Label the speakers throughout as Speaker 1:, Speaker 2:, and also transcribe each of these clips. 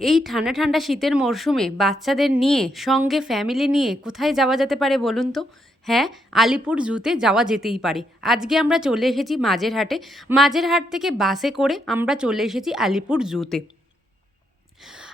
Speaker 1: এই ঠান্ডা ঠান্ডা শীতের মরশুমে বাচ্চাদের নিয়ে, সঙ্গে ফ্যামিলি নিয়ে কোথায় যাওয়া যেতে পারে বলুন তো? হ্যাঁ আলিপুর জুতে যাওয়া যেতেই পারে। আজকে আমরা চলে এসেছি মাঝেরহাটে। মাঝেরহাট থেকে বাসে করে আমরা চলে এসেছি আলিপুর জুতে।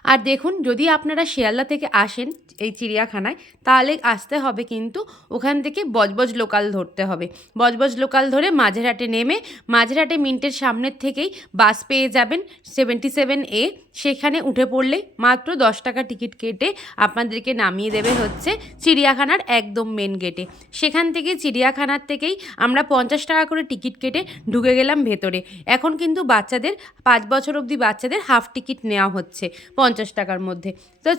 Speaker 1: আর দেখুন, যদি আপনারা শিয়ালদা থেকে আসেন এই চিড়িয়াখানায়, তাহলে আসতে হবে কিন্তু ওখান থেকে বজবজ লোকাল ধরতে হবে। বজবজ লোকাল ধরে মাঝেরহাটে নেমে, মাঝেরহাটে মিন্টের সামনের থেকেই বাস পেয়ে যাবেন সেভেন্টি সেভেন এ সেখানে উঠে পড়লে মাত্র দশ টাকা টিকিট কেটে আপনাদেরকে নামিয়ে দেবে হচ্ছে চিড়িয়াখানার একদম মেন গেটে সেখান থেকে চিড়িয়াখানার থেকেই আমরা পঞ্চাশ টাকা করে টিকিট কেটে ঢুকে গেলাম ভেতরে। এখন কিন্তু বাচ্চাদের, পাঁচ বছর অবধি বাচ্চাদের হাফ টিকিট নেওয়া হচ্ছে পঞ্চাশ টাকার মধ্যে। তো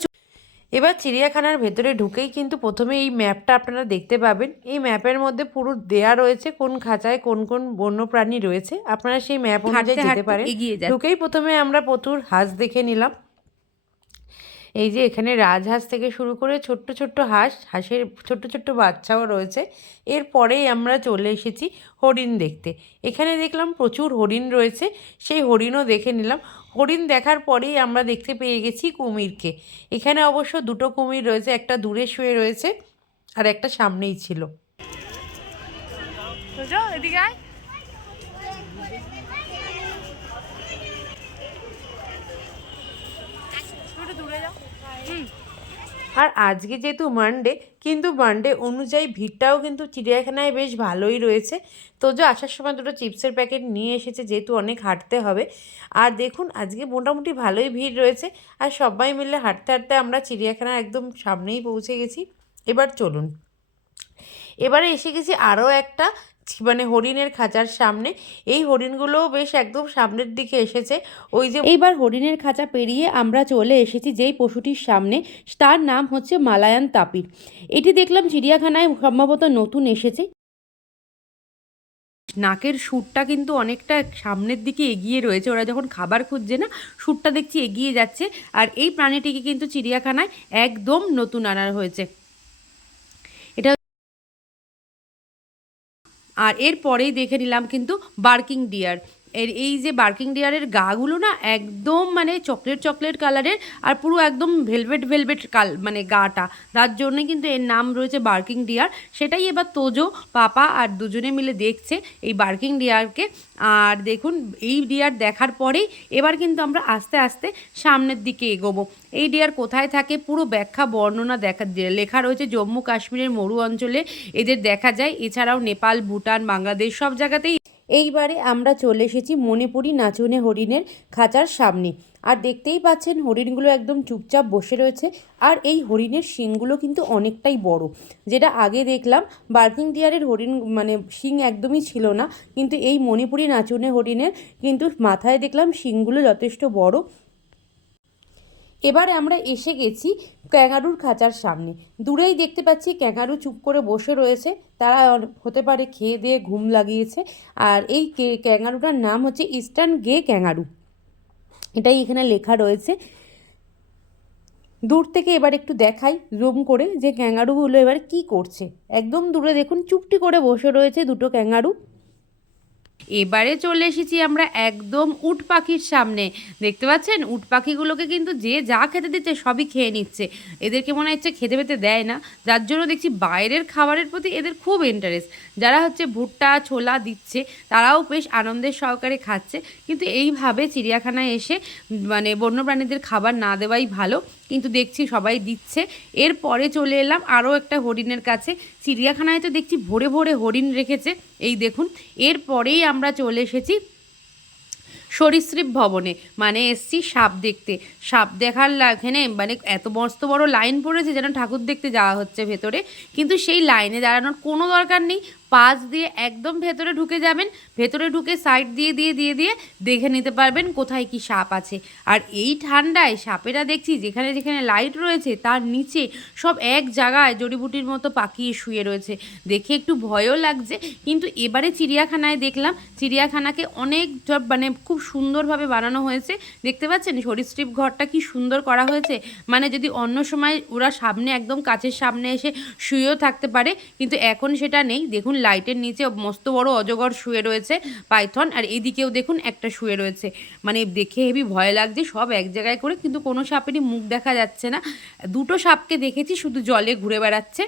Speaker 1: এবার চিড়িয়াখানার ভেতরে ঢুকেই কিন্তু প্রথমে এই ম্যাপটা আপনারা দেখতে পাবেন। এই ম্যাপের মধ্যে পুরো দেয়া রয়েছে কোন খাঁচায় কোন কোন বন্যপ্রাণী রয়েছে। আপনারা সেই ম্যাপ অনুযায়ী যেতে পারেন। ঢুকেই প্রথমে আমরা প্রচুর হাঁস দেখে নিলাম। এই যে এখানে রাজহাঁস থেকে শুরু করে ছোট্ট ছোট্ট হাঁস, হাঁসের ছোট্ট ছোট্ট বাচ্চাও রয়েছে। এরপরেই আমরা চলে এসেছি হরিণ দেখতে। এখানে দেখলাম প্রচুর হরিণ রয়েছে, সেই হরিণও দেখে নিলাম। হরিণ দেখার পরেই আমরা দেখতে পেয়ে গেছি কুমিরকে। এখানে অবশ্য দুটো কুমির রয়েছে, একটা দূরে শুয়ে রয়েছে আর একটা সামনেই ছিল।
Speaker 2: এদিকে আয় একটু দূরে যাও হুম
Speaker 1: আর আজকে যেহেতু মানডে কিন্তু মানডে অনুযায়ী ভিড়টাও কিন্তু চিড়িয়াখানায় বেশ ভালোই রয়েছে। তো যে আসার সময় দুটো চিপসের প্যাকেট নিয়ে এসেছে, যেহেতু অনেক হাঁটতে হবে। আর দেখুন, আজকে মোটামুটি ভালোই ভিড় রয়েছে। আর সবাই মিলে হাঁটতে হাঁটতে আমরা চিড়িয়াখানার একদম সামনেই পৌঁছে গেছি। এবার চলুন। এবারে এসে গেছি আরও একটা মানে হরিণের খাঁচার সামনে, এই হরিণগুলোও বেশ একদম সামনের দিকে এসেছে। ওই যে এইবার হরিণের খাঁচা পেরিয়ে আমরা চলে এসেছি যেই পশুটির সামনে, তার নাম হচ্ছে মালায়ান তাপির। এটি দেখলাম চিড়িয়াখানায় সম্ভবত নতুন এসেছে। নাকের সুরটা কিন্তু অনেকটা সামনের দিকে এগিয়ে রয়েছে, ওরা যখন খাবার খুঁজছে না, সুরটা দেখছি এগিয়ে যাচ্ছে, আর এই প্রাণীটিকে কিন্তু চিড়িয়াখানায় একদম নতুন আনা হয়েছে এটা আর এরপরেই দেখে নিলাম কিন্তু বার্কিং ডিয়ার। এর এই যে বার্কিং ডিয়ারের গাগুলো না একদম মানে চকলেট চকলেট কালারের আর পুরো একদম ভেলভেট ভেলভেট কাল মানে গাটা। তার জন্যই কিন্তু এর নাম রয়েছে বার্কিং ডিয়ার সেটাই এবার তোজো, পাপা আর দুজনে মিলে দেখছে এই বার্কিং ডিয়ারকে আর দেখুন, এই ডিয়ার দেখার পরেই এবার কিন্তু আমরা আস্তে আস্তে সামনের দিকে এগোবো। এই ডিয়ার কোথায় থাকে পুরো ব্যাখ্যা, বর্ণনা দেখা, লেখা রয়েছে জম্মু কাশ্মীরের মরু অঞ্চলে। এদের দেখা যায়। এছাড়াও নেপাল, ভুটান, বাংলাদেশ সব জায়গাতেই এইবারে আমরা চলে এসেছি মণিপুরি নাচুনে হরিণের খাঁচার সামনে। আর দেখতেই পাচ্ছেন, হরিণগুলো একদম চুপচাপ বসে রয়েছে। আর এই হরিণের শিংগুলো কিন্তু অনেকটাই বড়। যেটা আগে দেখলাম, বার্কিং ডিয়ারের হরিণ মানে শিং একদমই ছিল না। কিন্তু এই মণিপুরি নাচুনে হরিণের কিন্তু মাথায় দেখলাম শিংগুলো যথেষ্ট বড়। এবারে আমরা এসে গেছি ক্যাঙ্গারুর খাঁচার সামনে। দূরেই দেখতে পাচ্ছি ক্যাঙ্গারু চুপ করে বসে রয়েছে। তারা হতে পারে খেয়ে দিয়ে ঘুম লাগিয়েছে। আর এই ক্যাঙ্গারুটার নাম হচ্ছে ইস্টার্ন গে ক্যাঙ্গারু। এটাই এখানে লেখা রয়েছে। দূর থেকে এবার একটু দেখাই জুম করে যে ক্যাঙ্গারুগুলো এবার কি করছে। একদম দূরে দেখুন চুপটি করে বসে রয়েছে দুটো ক্যাঙ্গারু। এবারে চলে এসেছি আমরা একদম উট পাখির সামনে। দেখতে পাচ্ছেন? উট পাখিগুলোকে কিন্তু যে যা খেতে দিচ্ছে সবই খেয়ে নিচ্ছে। এদেরকে মনে হচ্ছে খেতে পেতে দেয় না। যার জন্য দেখছি বাইরের খাবারের প্রতি এদের খুব ইন্টারেস্ট যারা হচ্ছে ভুট্টা, ছোলা দিচ্ছে, তারাও বেশ আনন্দের সহকারে খাচ্ছে। কিন্তু এইভাবে চিড়িয়াখানায় এসে মানে বন্যপ্রাণীদের খাবার না দেওয়াই ভালো। কিন্তু দেখছি সবাই দিচ্ছে। এরপরে চলে এলাম আরও একটা হরিণের কাছে। চিড়িয়াখানায় তো দেখছি ভোরে ভোরে হরিণ রেখেছে। এই দেখুন, এরপরেই আমরা চলে এসেছি সরীসৃপ ভবনে। মানে এসছি সাপ দেখতে। সাপ দেখার এখানে মানে এত মস্ত বড় লাইন পড়েছে যেন ঠাকুর দেখতে যাওয়া হচ্ছে ভেতরে। কিন্তু সেই লাইনে দাঁড়ানোর কোনো দরকার নেই। পাশ দিয়ে একদম ভেতরে ঢুকে যাবেন, ভেতরে ঢুকে সাইড দিয়ে দিয়ে দিয়ে দিয়ে দেখে নিতে পারবেন কোথায় কি সাপ আছে। আর এই ঠান্ডায় সাপেরা দেখছি যেখানে যেখানে লাইট রয়েছে তার নিচে সব এক জায়গায় জড়িবুটির মতো পাকিয়ে শুয়ে রয়েছে। দেখে একটু ভয়ও লাগছে, কিন্তু এবারে চিড়িয়াখানায় দেখলাম, চিড়িয়াখানাকে অনেক মানে খুব সুন্দরভাবে বানানো হয়েছে। দেখতে পাচ্ছেন সরীসৃপ ঘরটা কি সুন্দর করা হয়েছে? মানে যদি অন্য সময় ওরা সামনে, একদম কাছের সামনে এসে শুয়েও থাকতে পারে, কিন্তু এখন সেটা নেই। দেখুন লাইটের নিচে মস্ত বড় অজগর শুয়ে রয়েছে পাইথন। আর এদিকেও দেখুন একটা শুয়ে রয়েছে। মানে দেখে হেবি ভয় লাগছে, সব এক জায়গায় করে, কিন্তু কোনো সাপেরই মুখ দেখা যাচ্ছে না। দুটো সাপকে দেখেছি, শুধু জলে ঘুরে বেড়াচ্ছে।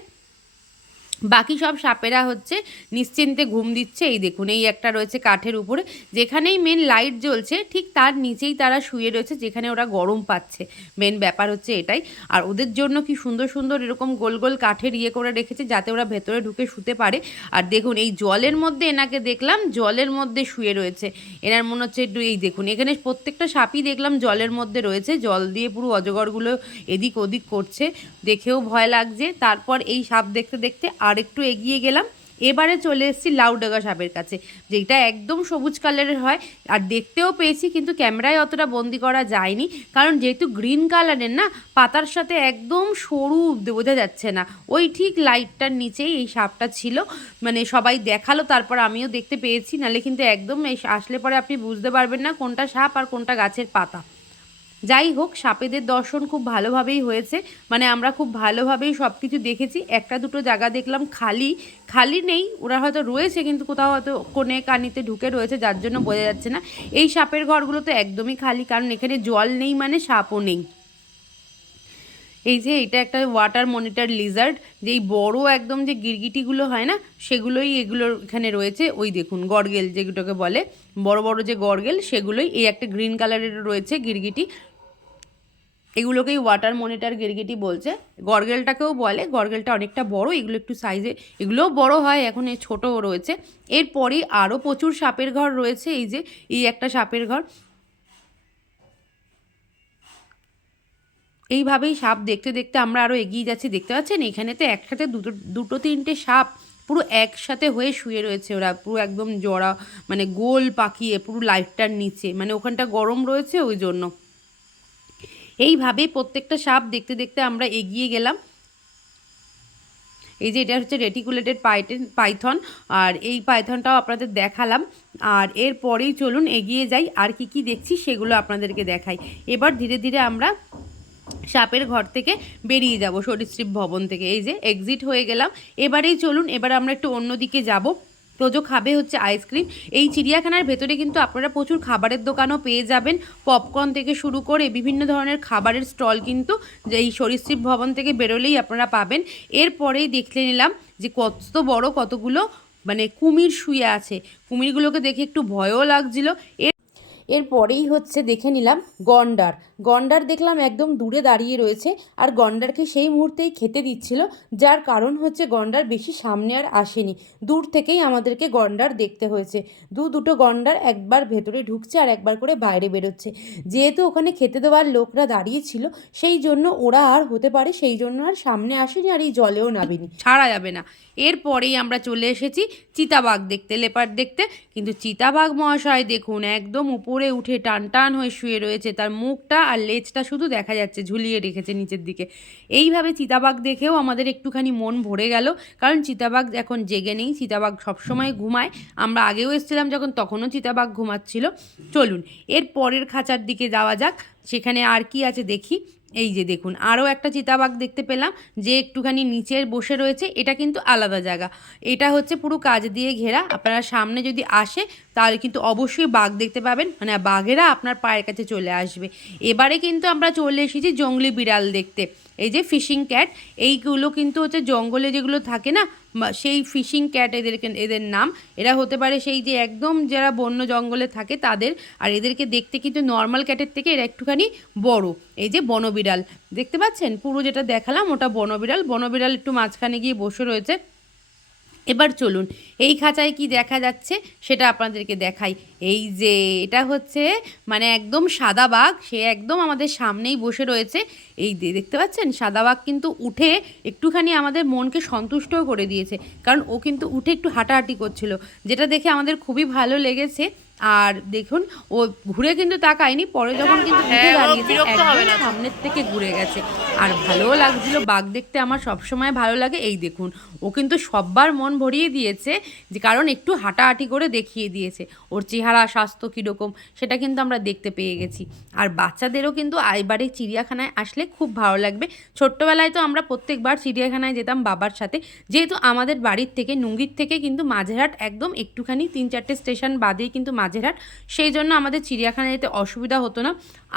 Speaker 1: বাকি সব সাপেরা হচ্ছে নিশ্চিন্তে ঘুম দিচ্ছে। এই দেখুন, এই একটা রয়েছে কাঠের উপরে। যেখানেই মেন লাইট জ্বলছে, ঠিক তার নিচেই তারা শুয়ে রয়েছে, যেখানে ওরা গরম পাচ্ছে। মেন ব্যাপার হচ্ছে এটাই। আর ওদের জন্য কি সুন্দর সুন্দর এরকম গোল গোল কাঠের ইয়ে করে রেখেছে, যাতে ওরা ভেতরে ঢুকে শুতে পারে। আর দেখুন, এই জলের মধ্যে এনাকে দেখলাম, জলের মধ্যে শুয়ে রয়েছে। এনার মনে হচ্ছে একটু, এই দেখুন, এখানে প্রত্যেকটা সাপই দেখলাম জলের মধ্যে রয়েছে। জল দিয়ে পুরো অজগরগুলো এদিক ওদিক করছে। দেখেও ভয় লাগছে। তারপর এই সাপ দেখতে দেখতে আর একটু এগিয়ে গেলাম। এবারে চলে এসেছি লাউডাগা সাপের কাছে, যেটা একদম সবুজ কালারের হয়। আর দেখতেও পেয়েছি, কিন্তু ক্যামেরায় অতটা বন্দি করা যায়নি। কারণ যেহেতু গ্রিন কালারের না, পাতার সাথে একদম সরু বোঝা যাচ্ছে না। ওই ঠিক লাইটটার নিচেই এই সাপটা ছিল। মানে সবাই দেখাল, তারপর আমিও দেখতে পেয়েছি। নালে কিন্তু একদম আসলে পরে আপনি বুঝতে পারবেন না কোনটা সাপ আর কোনটা গাছের পাতা। যাই হোক, সাপেদের দর্শন খুব ভালোভাবেই হয়েছে। মানে আমরা খুব ভালোভাবেই সব কিছু দেখেছি। একটা দুটো জায়গা দেখলাম খালি। খালি নেই, ওরা হয়তো রয়েছে কিন্তু কোথাও হয়তো কোণে কানিতে ঢুকে রয়েছে, যার জন্য বোঝা যাচ্ছে না। এই সাপের ঘরগুলো তো একদমই খালি, কারণ এখানে জল নেই মানে সাপও নেই। এই যে এটা একটা ওয়াটার মনিটর লিজার্ড যেই বড় একদম যে গিরগিটিগুলো হয় না, সেগুলোই এগুলোর এখানে রয়েছে। ওই দেখুন গরগেল যেগুলোকে বলে। বড় বড় যে গরগেল সেগুলোই এই একটা গ্রিন কালারের রয়েছে গিরগিটি। এগুলোকেই ওয়াটার মনিটর গিরগিটি বলছে। গরগেলটাকেও বলে, গরগেলটা অনেকটা বড়, এগুলো একটু সাইজে এগুলোও বড় হয়, এখন এই ছোটও রয়েছে। এরপরেই আরও প্রচুর সাপের ঘর রয়েছে, এই যে, এই একটা সাপের ঘর। এইভাবেই সাপ দেখতে দেখতে আমরা আরও এগিয়ে যাচ্ছি, দেখতে পাচ্ছেন? এখানেতে একসাথে দুটো দুটো তিনটে সাপ পুরো একসাথে হয়ে শুয়ে রয়েছে ওরা, পুরো একদম জড়া মানে গোল পাকিয়ে, পুরো লাইটটার নিচে। মানে ওখানটা গরম রয়েছে ওই জন্য। এইভাবেই প্রত্যেকটা সাপ দেখতে দেখতে আমরা এগিয়ে গেলাম। এই যে এটা হচ্ছে রেটিকুলেটেড পাইটেন পাইথন আর এই পাইথনটাও আপনাদের দেখালাম। আর এরপরেই চলুন এগিয়ে যাই, আর কি কি দেখছি সেগুলো আপনাদেরকে দেখাই। এবার ধীরে ধীরে আমরা সাপের ঘর থেকে বেরিয়ে যাব, সরীসৃপ ভবন থেকে। এই যে এক্সিট হয়ে গেলাম। এবারেই চলুন, এবার আমরা একটু অন্যদিকে যাব। তোজো খাবে হচ্ছে আইসক্রিম। এই চিড়িয়াখানার ভেতরে কিন্তু আপনারা প্রচুর খাবারের দোকানও পেয়ে যাবেন। পপকর্ন থেকে শুরু করে বিভিন্ন ধরনের খাবারের স্টল কিন্তু যে এই সরীসৃপ ভবন থেকে বেরোলেই আপনারা পাবেন। এরপরেই দেখলে নিলাম যে কত বড় কতগুলো মানে কুমির শুয়ে আছে। কুমিরগুলোকে দেখে একটু ভয়ও লাগছিল। এর এরপরেই হচ্ছে দেখে নিলাম গন্ডার। গন্ডার দেখলাম একদম দূরে দাঁড়িয়ে রয়েছে আর গন্ডারকে সেই মুহূর্তেই খেতে দিচ্ছিল, যার কারণ হচ্ছে গন্ডার বেশি সামনে আর আসেনি। দূর থেকেই আমাদেরকে গন্ডার দেখতে হয়েছে। দু দুটো গন্ডার একবার ভেতরে ঢুকছে আর একবার করে বাইরে বেরোচ্ছে। যেহেতু ওখানে খেতে দেওয়ার লোকরা দাঁড়িয়ে ছিল, সেই জন্য ওরা আর হতে পারে, সেই জন্য আর সামনে আসেনি আর এই জলেও নামেনি। ছাড়া যাবে না। এরপরেই আমরা চলে এসেছি চিতাবাঘ দেখতে লেপার দেখতে। কিন্তু চিতাবাঘ মহাশয় দেখুন, একদম উপরে উঠে টান টান হয়ে শুয়ে রয়েছে। তার মুখটা আর লেজটা শুধু দেখা যাচ্ছে, ঝুলিয়ে রেখেছে নিচের দিকে। এইভাবে চিতাবাঘ দেখেও আমাদের একটুখানি মন ভরে গেল। কারণ চিতাবাঘ এখন জেগে নেই, চিতাবাঘ সবসময় ঘুমায়। আমরা আগেও এসেছিলাম যখন, তখনও চিতাবাঘ ঘুমাচ্ছিল। চলুন, এর পরের খাঁচার দিকে যাওয়া যাক। সেখানে আর কি আছে দেখি। এই যে দেখুন, আরও একটা চিতাবাঘ দেখতে পেলাম, যে একটুখানি নিচে বসে রয়েছে, এটা কিন্তু আলাদা জায়গা। এটা হচ্ছে পুরো কাজ দিয়ে ঘেরা, আপনারা সামনে যদি আসে, তাহলে কিন্তু অবশ্যই বাঘ দেখতে পাবেন মানে বাঘেরা আপনার পায়ের কাছে চলে আসবে। এবারে কিন্তু আমরা চলে এসেছি জঙ্গলি বিড়াল দেখতে, এই যে ফিশিং ক্যাট, এইগুলো কিন্তু হচ্ছে জঙ্গলে যেগুলো থাকে না সেই ফিশিং ক্যাট এদেরকে এদের নাম। এরা হতে পারে সেই যে একদম যারা বন্য জঙ্গলে থাকে তাদের। আর এদেরকে দেখতে কিন্তু নর্মাল ক্যাটের থেকে এরা একটুখানি বড়। এই যে বনবিড়াল। দেখতে পাচ্ছেন? পুরো যেটা দেখালাম ওটা বনবিড়াল। বনবিড়াল একটু মাঝখানে গিয়ে বসে রয়েছে। এবার চলুন, এই খাঁচায় কি দেখা যাচ্ছে সেটা আপনাদেরকে দেখাই। এই যে এটা হচ্ছে মানে একদম সাদা বাঘ, সে একদম আমাদের সামনেই বসে রয়েছে। এই দেখতে পাচ্ছেন? সাদা বাঘ কিন্তু উঠে একটুখানি আমাদের মনকে সন্তুষ্টও করে দিয়েছে। কারণ ও কিন্তু উঠে একটু হাঁটাহাঁটি করছিল, যেটা দেখে আমাদের খুবই ভালো লেগেছে। আর দেখুন ও ঘুরে কিন্তু তাকায়নি পরে যখন কিন্তু উঠে
Speaker 2: হ্যাঁ,
Speaker 1: দাঁড়িয়েছে একদম। সামনের থেকে ঘুরে গেছে। আর ভালোও লাগছিল বাঘ দেখতে আমার সবসময় ভালো লাগে। এই দেখুন ও কিন্তু সব্বার মন ভরিয়ে দিয়েছে যে কারণ একটু হাঁটাহাঁটি করে দেখিয়ে দিয়েছে। ওর চেহারা স্বাস্থ্য কীরকম সেটা কিন্তু আমরা দেখতে পেয়ে গেছি। আর বাচ্চাদেরও কিন্তু এবারে চিড়িয়াখানায় আসলে খুব ভালো লাগবে। ছোট্টবেলায় তো আমরা প্রত্যেকবার চিড়িয়াখানায় যেতাম বাবার সাথে। যেহেতু আমাদের বাড়ির থেকে নুঙ্গির থেকে কিন্তু মাঝেরহাট একদম একটুখানি তিন চারটে স্টেশন বাদেই কিন্তু মাঝেরহাট। সেই জন্য আমাদের চিড়িয়াখানায় যেতে অসুবিধা হতো না।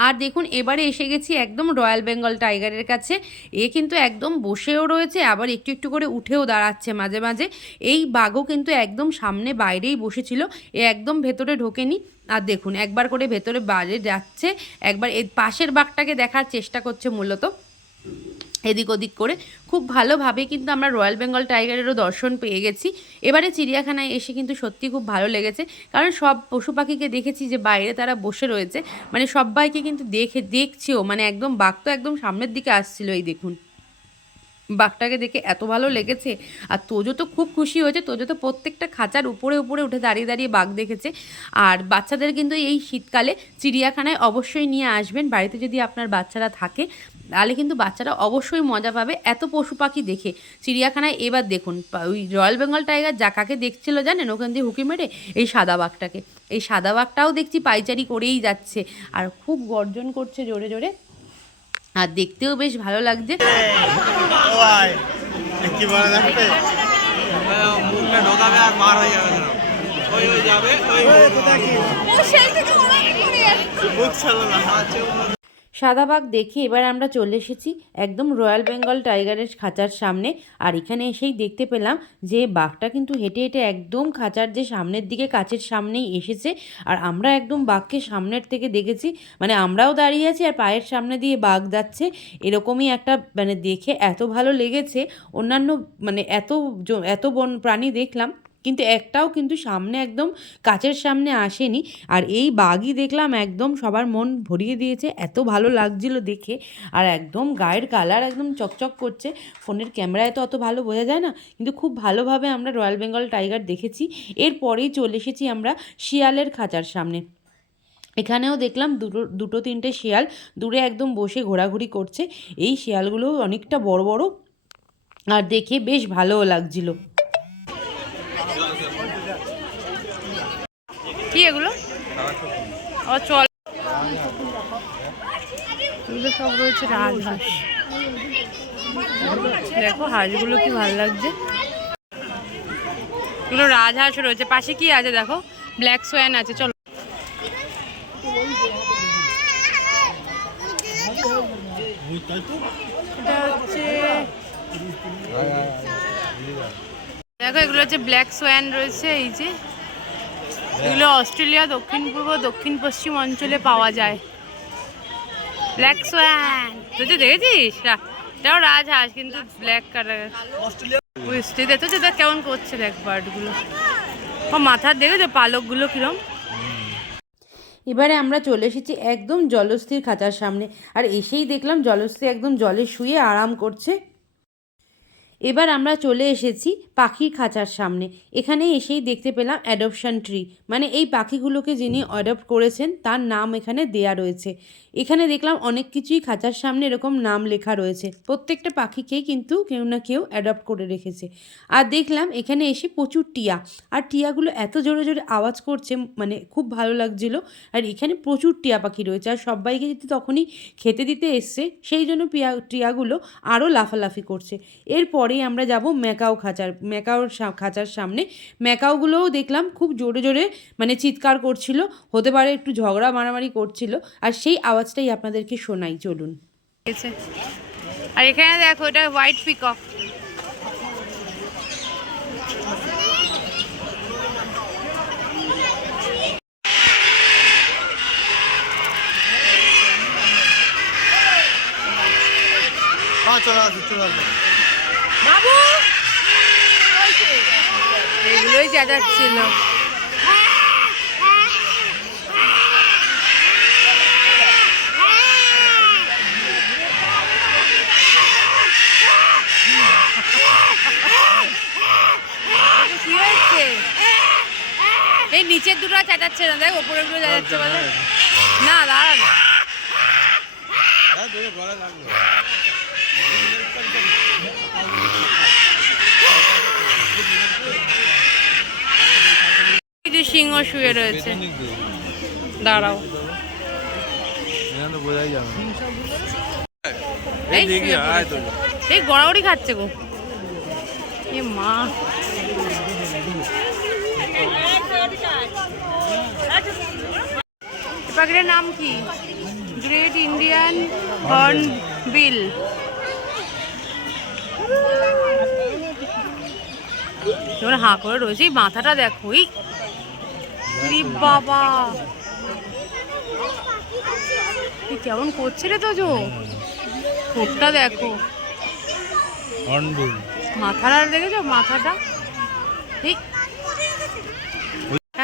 Speaker 1: আর দেখুন, এবারে এসে গেছি একদম রয়্যাল বেঙ্গল টাইগারের কাছে। এ কিন্তু একদম বসেও রয়েছে, আবার একটু একটু করে উঠেও দাঁড়াচ্ছে মাঝে মাঝে। এই বাঘও কিন্তু একদম সামনে বাইরেই বসেছিল, এ একদম ভেতরে ঢোকেনি। আর দেখুন, একবার করে ভেতরে বাইরে যাচ্ছে, একবার এর পাশের বাঘটাকে দেখার চেষ্টা করছে মূলত। এদিক ওদিক করে। খুব ভালোভাবে কিন্তু আমরা রয়্যাল বেঙ্গল টাইগারেরও দর্শন পেয়ে গেছি। এবারে চিড়িয়াখানায় এসে কিন্তু সত্যি খুব ভালো লেগেছে। কারণ সব পশু পাখিকে দেখেছি যে বাইরে তারা বসে রয়েছে। মানে সবাইকে কিন্তু দেখে, দেখছেও মানে একদম বাঘ তো একদম সামনের দিকে আসছিল এই দেখুন। বাঘটাকে দেখে এত ভালো লেগেছে। আর তোজো তো খুব খুশি হয়েছে। তোজো তো প্রত্যেকটা খাঁচার উপরে উপরে উঠে দাঁড়িয়ে দাঁড়িয়ে বাঘ দেখেছে। আর বাচ্চাদের কিন্তু এই শীতকালে চিড়িয়াখানায় অবশ্যই নিয়ে আসবেন। বাড়িতে যদি আপনার বাচ্চারা থাকে তাহলে কিন্তু বাচ্চারা অবশ্যই মজা পাবে। এত পশু পাখি দেখে। চিড়িয়াখানায় এবার দেখুন ওই রয়্যাল বেঙ্গল টাইগার যা কাকে দেখছিল জানেন? ওখান দিয়ে হুকি মেরে এই সাদা বাঘটাকে। এই সাদা বাঘটাও দেখছি পাইচারি করেই যাচ্ছে। আর খুব গর্জন করছে জোরে জোরে। আর দেখতেও বেশ ভালো লাগছে।
Speaker 3: যাবে না
Speaker 4: না
Speaker 1: সাদাবাগ দেখে এবার আমরা চলে এসেছি একদম রয়্যাল বেঙ্গল টাইগারের খাঁচার সামনে। আর এখানে এসেই দেখতে পেলাম যে বাঘটা কিন্তু হেঁটে হেঁটে একদম খাঁচার যে সামনের দিকে, কাছের সামনেই এসেছে। আর আমরা একদম বাঘকে সামনের থেকে দেখেছি। মানে আমরাও দাঁড়িয়ে আছি আর পায়ের সামনে দিয়ে বাঘ যাচ্ছে। এরকমই একটা মানে দেখে এত ভালো লেগেছে। অন্যান্য মানে এত এত বন, প্রাণী দেখলাম। কিন্তু একটাও কিন্তু সামনে একদম কাচের সামনে আসেনি। আর এই বাঘই দেখলাম একদম সবার মন ভরিয়ে দিয়েছে। এত ভালো লাগছিল দেখে। আর একদম গায়ের কালার একদম চকচক করছে। ফোনের ক্যামেরায় তো অত ভালো বোঝা যায় না। কিন্তু খুব ভালোভাবে আমরা রয়্যাল বেঙ্গল টাইগার দেখেছি। এরপরেই চলে এসেছি আমরা শিয়ালের খাঁচার সামনে। এখানেও দেখলাম দুটো দুটো তিনটে শিয়াল দূরে একদম বসে ঘোরাঘুরি করছে। এই শিয়ালগুলো অনেকটা বড় বড়। আর দেখে বেশ ভালোও লাগছিল।
Speaker 2: কি এগুলো? ও চল। এগুলো সব রয়েছে রাজহাঁস। দেখো হাঁসগুলো কি ভালো লাগছে। এগুলো রাজহাঁস রয়েছে। পাশে কি আছে দেখো? ব্ল্যাক সোয়ান আছে চলো। দেখো এগুলো হচ্ছে ব্ল্যাক সোয়ান রয়েছে এই যে। এগুলো অস্ট্রেলিয়া দক্ষিণ পূর্ব দক্ষিণ পশ্চিম অঞ্চলে পাওয়া যায়। ব্ল্যাক সোয়ান তুই তো দেখেছিস? রা- এটাও রাজহাঁস কিন্তু ব্ল্যাক কালার বুঝতে দেখছ দেখ কেমন করছে দেখ বার্ডগুলো। ও মাথার দেখেছ পালকগুলো কিরম?
Speaker 1: এবারে আমরা চলে এসেছি একদম জলস্থির খাঁচার সামনে। আর এসেই দেখলাম জলস্থি একদম জলে শুয়ে আরাম করছে এবার আমরা চলে এসেছি পাখির খাঁচার সামনে। এখানে এসেই দেখতে পেলাম অ্যাডপশন ট্রি মানে এই পাখিগুলোকে যিনি অ্যাডপ্ট করেছেন তার নাম এখানে দেয়া রয়েছে। এখানে দেখলাম অনেক কিছুই খাঁচার সামনে এরকম নাম লেখা রয়েছে। প্রত্যেকটা পাখিকেই কিন্তু কেউ না কেউ অ্যাডপ্ট করে রেখেছে। আর দেখলাম এখানে এসে প্রচুর টিয়া। আর টিয়াগুলো এত জোরে জোরে আওয়াজ করছে মানে খুব ভালো লাগছিল। আর এখানে প্রচুর টিয়া পাখি রয়েছে। আর সবাইকে যদি তখনই খেতে দিতে এসছে, সেই জন্য পিয়া টিয়াগুলো আরও লাফালাফি করছে। এরপরেই আমরা যাব ম্যাকাও খাঁচার ম্যাকাওর খাঁচার সামনে। ম্যাকাওগুলোও দেখলাম খুব জোরে জোরে মানে চিৎকার করছিল। হতে পারে একটু ঝগড়া মারামারি করছিল। আর সেই আওয়াজটাই আপনাদেরকে শোনাই চলুন।
Speaker 2: আর এখানে দেখো এটা হোয়াইট পিকক
Speaker 4: হ্যাঁ চলে আসবে
Speaker 2: এগুলোই চেঁচাচ্ছিল কি হয়েছে এই নিচের দুটো চাটাচ্ছে না দেখ ওপরেরগুলো যাচ্ছে বলে। না দাঁড়া না
Speaker 3: তোকে গলা লাগবে
Speaker 2: কিছু সিংহ শুয়ে রয়েছে। দাঁড়াও।
Speaker 3: বোঝাই যাবে
Speaker 2: এই গড়াগড়ি খাচ্ছে গো। এ মা। পাখিটার নাম কি? গ্রেট ইন্ডিয়ান হর্ন বিল যেমন হাঁ করে রয়েছে মাথাটা দেখো বাবা! কেমন করছে রে তো জো ঠোঁটটা দেখো মাথাটা দেখেছ? মাথাটা? ঠিক।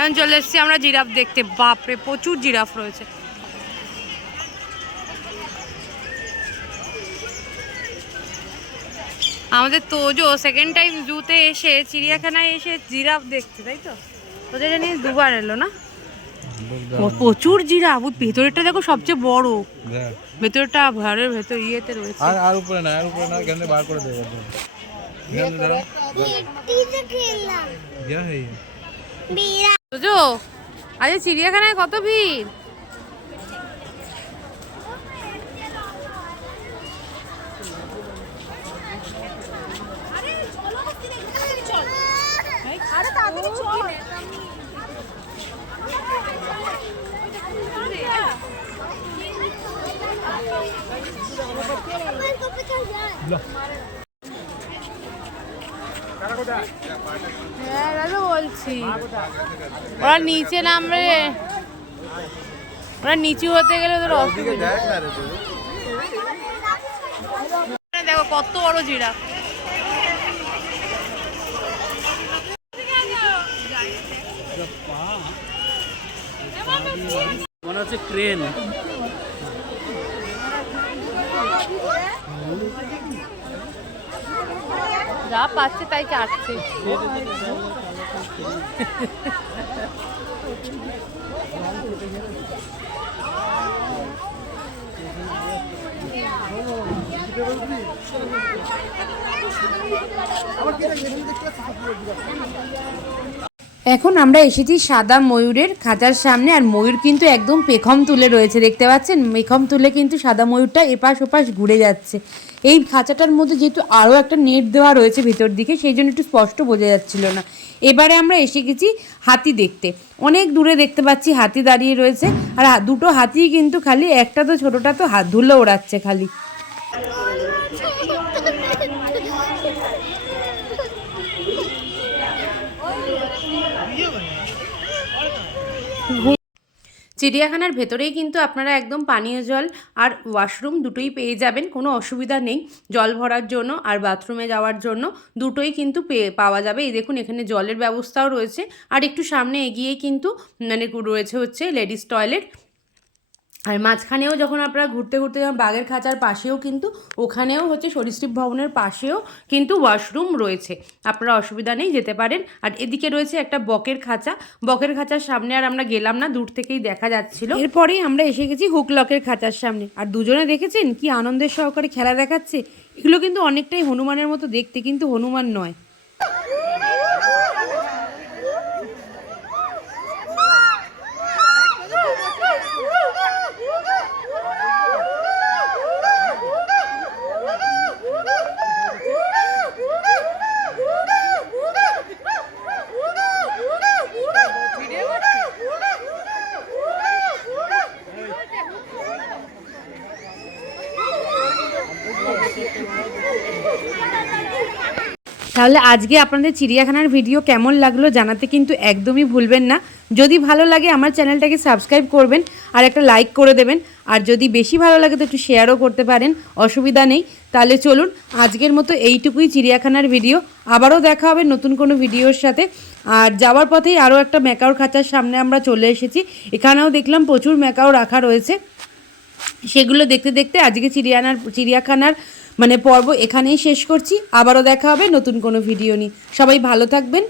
Speaker 2: এখন চলে এসেছি। আমরা জিরাফ দেখতে বাপরে প্রচুর জিরাফ রয়েছে। আমাদের তোজো সেকেন্ড টাইম জুতে এসে চিড়িয়াখানায় এসে জিরাফ দেখতে তাই তো? তোদের জানি দুবার এলো না? প্রচুর জিরাফ। ওই ভেতরেরটা দেখো সবচেয়ে বড়। ভেতরটা ঘরের ভেতর ইয়েতে রয়েছে।
Speaker 3: আর আর উপরে না আর উপরে না থেকে বার করে দেবে
Speaker 2: জোজো আজ চিড়িয়াখানায় কত ভিড়? হ্যাঁ দাদা বলছি। ওরা নিচে নামবে ওরা নিচু হতে গেলে ওদের অসুবিধা। দেখো কত বড় জিরাফ
Speaker 5: মনে হচ্ছে ক্রেন
Speaker 2: যা পাচ্ছে তাই কাটছে
Speaker 1: এখন আমরা এসেছি সাদা ময়ূরের খাঁচার সামনে, আর ময়ূর কিন্তু একদম পেখম তুলে রয়েছে, দেখতে পাচ্ছেন? পেখম তুলে কিন্তু সাদা ময়ূরটা এপাশ ওপাশ ঘুরে যাচ্ছে। এই খাঁচাটার মধ্যে যেহেতু আরও একটা নেট দেওয়া রয়েছে ভেতর দিকে, সেই জন্য একটু স্পষ্ট বোঝা যাচ্ছিল না। এবারে আমরা এসে গেছি হাতি দেখতে। অনেক দূরে দেখতে পাচ্ছি হাতি দাঁড়িয়ে রয়েছে, আর দুটো হাতি কিন্তু খালি, একটা তো ছোটোটা তো হাত ধুলো ওড়াচ্ছে খালি। চিড়িয়াখানার ভেতরেই কিন্তু আপনারা একদম পানীয় জল আর ওয়াশরুম দুটোই পেয়ে যাবেন, কোনো অসুবিধা নেই। জল ভরার জন্য আর বাথরুমে যাওয়ার জন্য দুটোই কিন্তু পাওয়া যাবে। এই দেখুন, এখানে জলের ব্যবস্থাও রয়েছে। আর একটু সামনে এগিয়ে কিন্তু মানে রয়েছে হচ্ছে লেডিস টয়লেট। আর মাঝখানেও যখন আপনারা ঘুরতে ঘুরতে যখন বাঘের খাঁচার পাশেও কিন্তু, ওখানেও হচ্ছে সরীসৃপ ভবনের পাশেও কিন্তু ওয়াশরুম রয়েছে। আপনারা অসুবিধা নেই, যেতে পারেন। আর এদিকে রয়েছে একটা বকের খাঁচা। বকের খাঁচার সামনে আর আমরা গেলাম না, দূর থেকেই দেখা যাচ্ছিল। এরপরেই আমরা এসে গেছি হুকলকের খাঁচার সামনে। আর দুজনে দেখেছেন কি আনন্দের সহকারে খেলা দেখাচ্ছে? এগুলো কিন্তু অনেকটাই হনুমানের মতো দেখতে, কিন্তু হনুমান নয়। তাহলে আজকে আপনাদের চিড়িয়াখানার ভিডিও কেমন লাগল জানাতে কিন্তু একদমই ভুলবেন না। যদি ভালো লাগে আমার চ্যানেলটাকে সাবস্ক্রাইব করবেন আর একটা লাইক করে দেবেন। আর যদি বেশি ভালো লাগে তো একটু শেয়ারও করতে পারেন, অসুবিধা নেই। তাহলে চলুন আজকের মতো এইটুকুই চিড়িয়াখানার ভিডিও। আবারও দেখা হবে নতুন কোনো ভিডিওর সাথে। আর যাওয়ার পথেই আরও একটা ম্যাকাওর খাঁচার সামনে আমরা চলে এসেছি। এখানেও দেখলাম প্রচুর ম্যাকাও রাখা রয়েছে। সেগুলো দেখতে দেখতে আজকে চিড়িয়ানার চিড়িয়াখানার মানে পর্ব এখানেই শেষ করছি। আবারও দেখা হবে নতুন কোনো ভিডিও নিয়ে। সবাই ভালো থাকবেন।